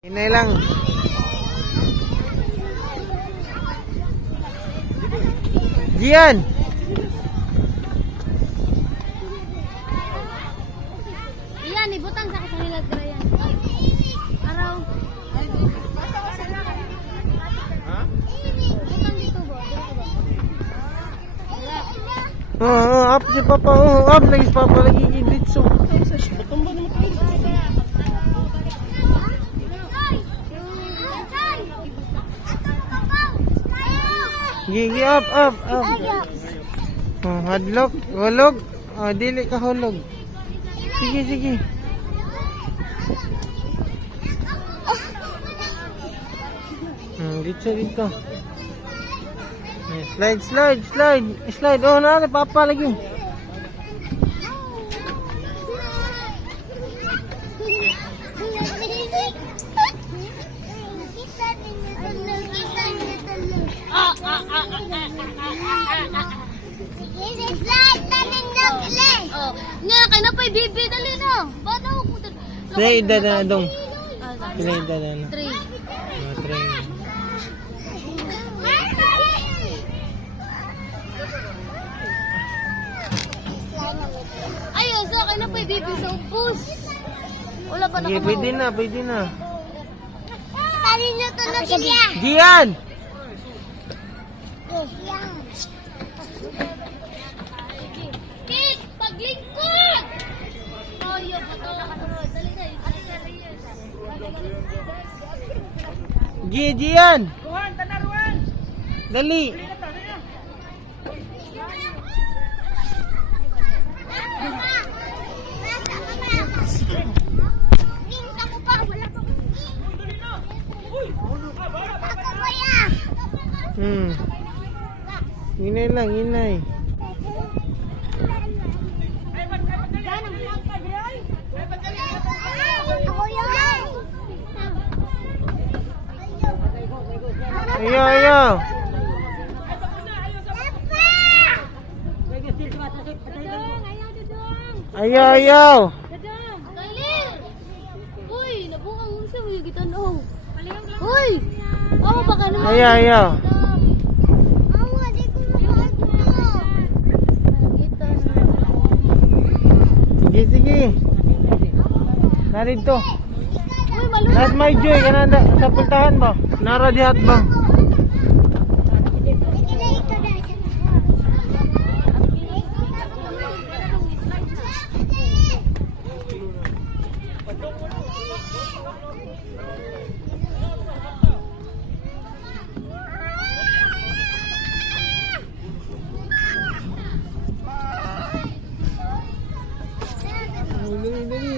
Hinay lang. Gian. Iyan, ibutang sa kanila yan. Araw. Ha? Ibutang dito ba? Up si Papa. Up lagi si Papa lagi giditso. Batong ba naman kayo? Gigi up. Hadlok, hulog. Dili ka hulog. Sige. Dito. Slide. Oh, na Papa lagi. Oh, nga kay na pay bibi dali na. Badaw ko. Play na dong. Play na. 3. 3. Ayo, so kay na pay bibi sa ubos. Wala pa Sige, pwede na. Tali na tulog niya. Gian! Kit, paglingkod! Ayo, bato. Dali na. Gian! Dali! Hinay. Ayaw. Kalir! Uy, nabuang unsa mo yung gitanaw. Uy! Awa baka naman. Ayaw. Awa, di ko makakita. Sige. Narito. Uy, malusog. Lahat may joy kananda sa pultahan ba? Nara dihat ba?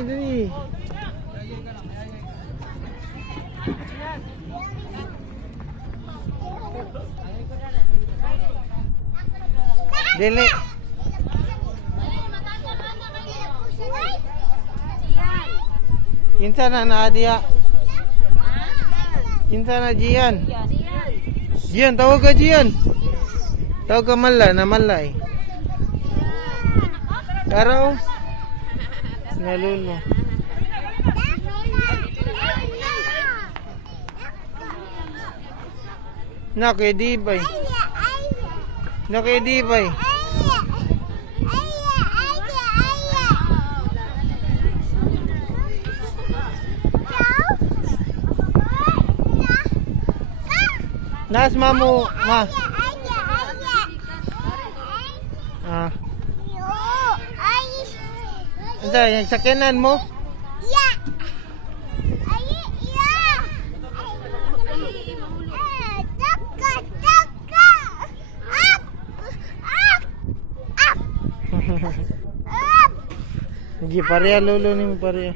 Dali. Dili. Kinsa na Nadia? Kinsa na Gian? Gian, tawag ka Gian. Tawag ka Malay. Tara. Nalulo. Nakidibay. Nas mamu, ma. Asa yung sakyanan mo? Hindi pareha lolo ni mo pareha.